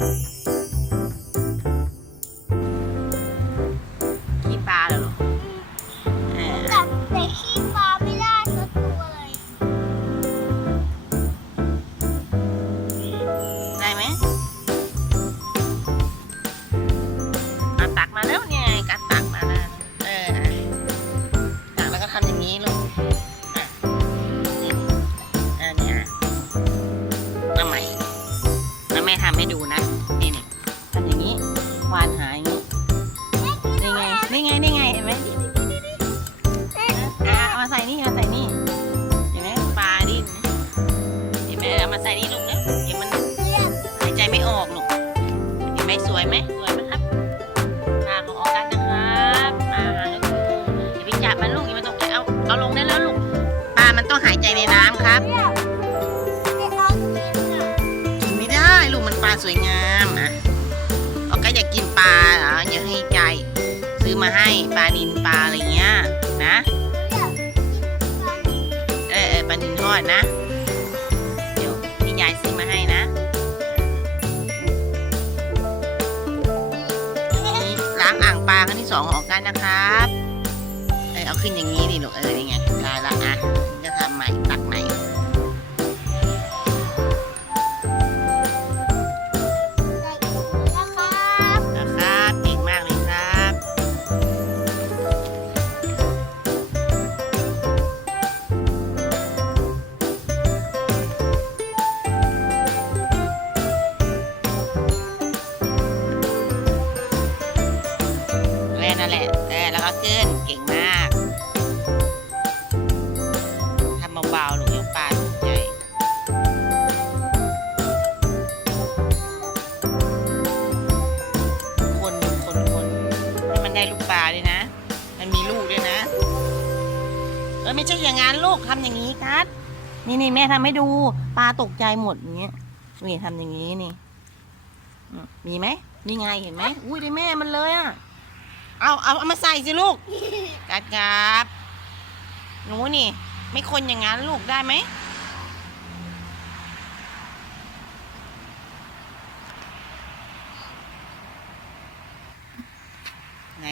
ขี้ปลาเหรอลูกเออจับแต่ขี้ปลาไม่ได้สักตัวเลยได้ไหมอะตักมาแล้วเนี่ยการตักมาแล้วเออตักแล้วก็ทำอย่างนี้ลูกอะนี่อันเนี้ยเอาใหม่แล้วแม่ทำให้ดู มาใส่นี่มาใส่นี่เห็นไหมปลาดิ้นเห็นไหมเอามาใส่นี่ลูกนะเดี๋ยวมันหายใจไม่ออกลูกเห็นไหมสวยไหมสวยไหมครับปลาของออกัสนะครับปลาหางนกอย่าไปจับมันลูกอย่ามาตกใจเอาเอาลงได้แล้วลูกปลามันต้องหายใจในน้ำครับกินไม่ได้ลูกมันปลาสวยงามนะออกัสอยากกินปลาเหรออย่าให้ใจซื้อมาให้ปลานินปลาอะไรเงี้ยนะ ปลานินทอดนะ เดี๋ยวพี่ยายซื้อมาให้นะนี่ล้างอ่างปลาครั้งที่สองของออกันนะครับ เออเอาขึ้นอย่างนี้ดิลูกเออนี่ไงได้ละอะ เออแล้วก็ขึ้นเก่งมากทำเบาๆลูกเดี๋ยวปลาตกใจคนคนคนให้มันได้ลูกปลาด้วยนะ มันมีลูกด้วยนะ เออไม่ใช่อย่างนั้นลูกทำอย่างนี้ครับนี่นี่แม่ทำให้ดูปลาตกใจหมดอย่างเงี้ยนี่ทำอย่างนี้นี่มมีไหมนี่ไงเห็นไหมอุ้ยได้แม่มันเลยอะ เอาเอาเอามาใส่สิลูกกัดครับ หนูนี่ ไม่คนอย่างนั้นลูกได้ไหมไหน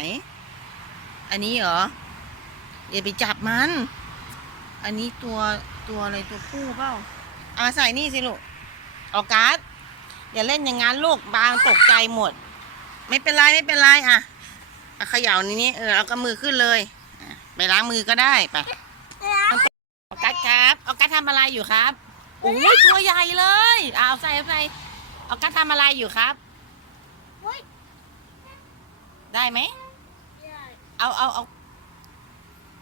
อันนี้เหรอ อย่าไปจับมัน อันนี้ตัวตัวอะไรตัวผู้เปล่า เอามาใส่นี่สิลูกเอาการ์ดอย่าเล่นอย่างนั้นลูกบางตกใจหมด ไม่เป็นไรไม่เป็นไรอะ เขย่านี้นี่เออเอากระมือขึ้นเลยไปล้างมือก็ได้ไปเอากัดครับเอากัดทำอะไรอยู่ครับโอ้ยตัวใหญ่เลยเอาใส่เอาใส่เอากัดทำอะไรอยู่ครับได้ไหมเอาเอาเอา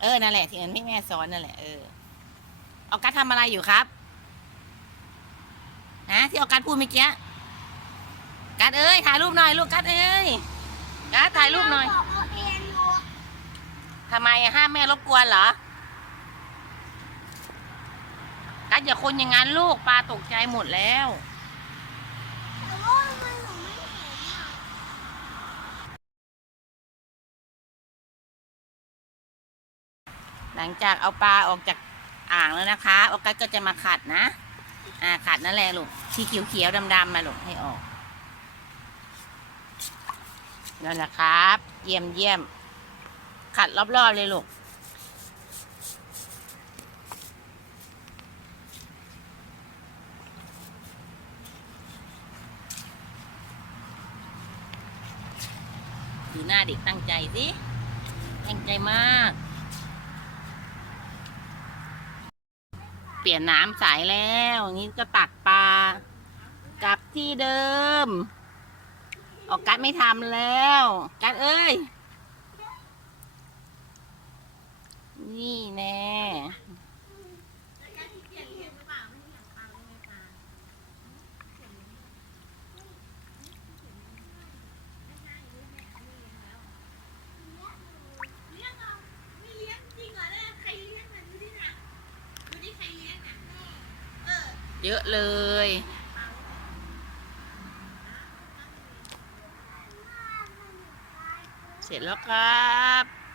เออนั่นแหละที่ที่แม่สอนนั่นแหละเออเอากัดทำอะไรอยู่ครับนะที่เอากัดพูดเมื่อกี้กัดเอ้ยถ่ายรูปหน่อยลูกกัดเอ้ย กัดถ่ายรูปหน่อยทำไมห้ามแม่รบกวนเหรอกัดอย่าคนอย่างนั้นลูกปลาตกใจหมดแล้วหลังจากเอาปลาออกจากอ่างแล้วนะคะโอกัสก็จะมาขัดนะ อ่าขัดนั่นแหละลูกที่เขียวๆดำๆมาลูกให้ออก นั่นแหละครับ เยี่ยมเยี่ยม ขัดรอบๆเลยลูกดูหน้าเด็กตั้งใจสิตั้งใจมาก เปลี่ยนน้ำใสแล้ว อย่างนี้ก็ตักปลากลับที่เดิม ออกกัดไม่ทำแล้ว กัดเอ้ย นี่แน่เยอะเลย เสร็จแล้วครับ